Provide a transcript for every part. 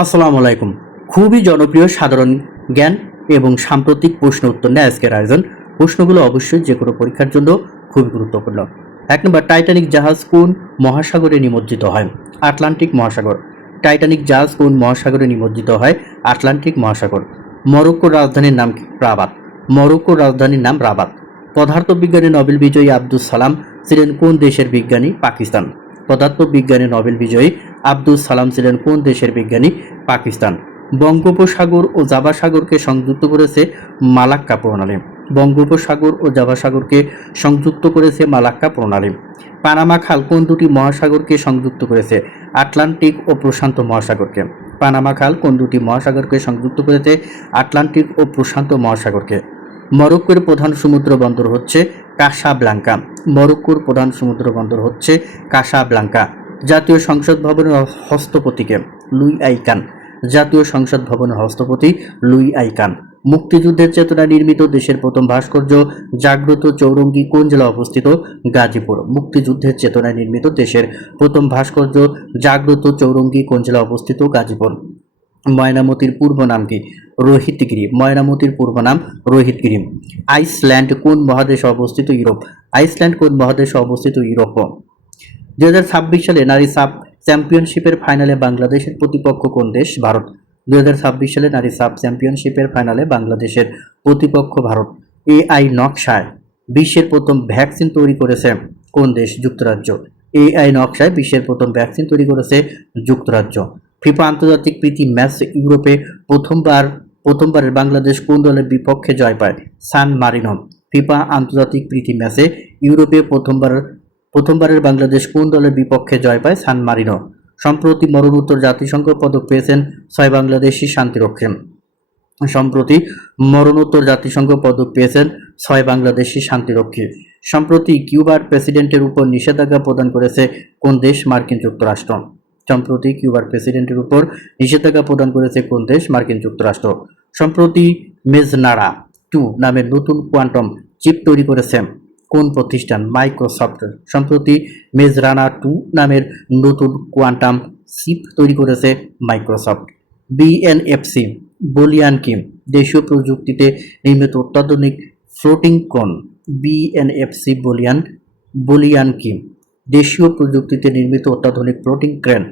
আসসালামু আলাইকুম। খুবই জনপ্রিয় সাধারণ জ্ঞান এবং সাম্প্রতিক প্রশ্ন উত্তর নিয়ে আজকের আয়োজন। প্রশ্নগুলো অবশ্যই যে কোনো পরীক্ষার জন্য খুবই গুরুত্বপূর্ণ। ১ নম্বর, টাইটানিক জাহাজ কোন মহাসাগরে নিমজ্জিত হয়? আটলান্টিক মহাসাগর। টাইটানিক জাহাজ কোন মহাসাগরে নিমজ্জিত হয়? আটলান্টিক মহাসাগর। মরক্কোর রাজধানীর নাম কি? রাবাত। মরক্কোর রাজধানীর নাম রাবাত। পদার্থবিজ্ঞানে নোবেল বিজয়ী আব্দুস সালাম ছিলেন কোন দেশের বিজ্ঞানী? পাকিস্তান। পদার্থবিজ্ঞানে নোবেল বিজয়ী আব্দুস সালাম ছিলেন কোন দেশের বিজ্ঞানী? পাকিস্তান। বঙ্গোপসাগর ও জাভা সাগরকে সংযুক্ত করেছে মালাক্কা প্রণালী। বঙ্গোপসাগর ও জাভা সাগরকে সংযুক্ত করেছে মালাক্কা প্রণালী। পানামা খাল কোন দুটি মহাসাগরকে সংযুক্ত করেছে? আটলান্টিক ও প্রশান্ত মহাসাগরকে। পানামা খাল কোন দুটি মহাসাগরকে সংযুক্ত করেছে? আটলান্টিক ও প্রশান্ত মহাসাগরকে। মরক্কোর প্রধান সমুদ্র বন্দর হচ্ছে কাসাব্লাঙ্কা। মরক্কোর প্রধান সমুদ্র বন্দর হচ্ছে কাসাব্লাঙ্কা। জাতীয় সংসদ ভবনের হস্তপতিকে? Luis icon. জাতীয় সংসদ ভবনের হস্তপতি লুই আইকান। মুক্তিযুদ্ধের চেতনায় নির্মিত দেশের প্রথম ভাস্কর্য জাগ্রত চৌরঙ্গী কোন জেলা অবস্থিত? গাজীপুর। মুক্তিযুদ্ধের চেতনায় নির্মিত দেশের প্রথম ভাস্কর্য জাগ্রত চৌরঙ্গী কোন জেলা অবস্থিত? গাজীপুর। ময়নামতির পূর্ব নাম কি? রোহিতগিরি। ময়নামতির পূর্ব নাম রোহিতগিরি। আইসল্যান্ড কোন মহাদেশে অবস্থিত? ইউরোপ। আইসল্যান্ড কোন মহাদেশে অবস্থিত? ইউরোপ। 2026 সালে নারী সাব চ্যাম্পিয়নশিপের ফাইনালে বাংলাদেশের প্রতিপক্ষ কোন দেশ? ভারত। 2026 সালে নারী সাব চ্যাম্পিয়নশিপের ফাইনালে বাংলাদেশের প্রতিপক্ষ ভারত। এআই নকশায় বিশ্বের প্রথম ভ্যাকসিন তৈরি করেছে কোন দেশ? যুক্তরাজ্য। এআই নকশায় বিশ্বের প্রথম ভ্যাকসিন তৈরি করেছে যুক্তরাজ্য। ফিফা আন্তর্জাতিক প্রীতি ম্যাচ ইউরোপে প্রথমবারের বাংলাদেশ কোন দলের বিপক্ষে জয় পায়? সান মারিনো। ফিফা আন্তর্জাতিক প্রীতি ম্যাচে ইউরোপে প্রথমবারের বাংলাদেশ কোন দলের বিপক্ষে জয় পায়? সান মারিনো। সম্প্রতি মরণোত্তর জাতিসংঘ পদক পেয়েছেন 6 বাংলাদেশি শান্তিরক্ষী। সম্প্রতি মরণোত্তর জাতিসংঘ পদক পেয়েছেন 6 বাংলাদেশি শান্তিরক্ষী। সম্প্রতি কিউবার প্রেসিডেন্টের উপর নিষেধাজ্ঞা প্রদান করেছে কোন দেশ? মার্কিন যুক্তরাষ্ট্র। সম্প্রতি কিউবার প্রেসিডেন্টের উপর নিষেধাজ্ঞা প্রদান করেছে কোন দেশ? মার্কিন যুক্তরাষ্ট্র। সম্প্রতি মেজনারা 2 নামের নতুন কোয়ান্টাম চিপ তৈরি করেছে কোন প্রতিষ্ঠান? মাইক্রোসফট। সম্প্রতি মেজরানা 2 নামের নতুন কোয়ান্টাম চিপ তৈরি করেছে মাইক্রোসফট। বিএনএফসি বলিয়ান কি? দেশীয় প্রযুক্তিতে নির্মিত অত্যাধুনিক ফ্লোটিং ক্রেন। বিএনএফসি বলিয়ান কি? দেশীয় প্রযুক্তিতে নির্মিত অত্যাধুনিক ফ্লোটিং ক্রেন।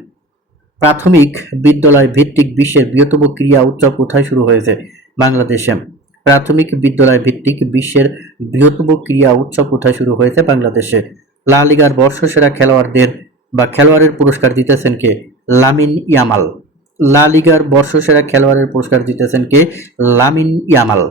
প্রাথমিক বিদ্যালয় ভিত্তিক বিশ্বের বৃহত্তম ক্রীড়া উৎসব কোথায় শুরু হয়েছে? বাংলাদেশে। প্রাথমিক বিদ্যালয় ভিত্তিক বিশ্বের বৃহত্তম ক্রীড়া উৎসব কোথায় শুরু হয়েছে? বাংলাদেশে। লা লিগার বর্ষসেরা খেলোয়াড়ের পুরস্কার জিতেছেন কে? Lamine Yamal. লা লিগার বর্ষসেরা খেলোয়াড়ের পুরস্কার জিতেছেন কে? Lamine Yamal.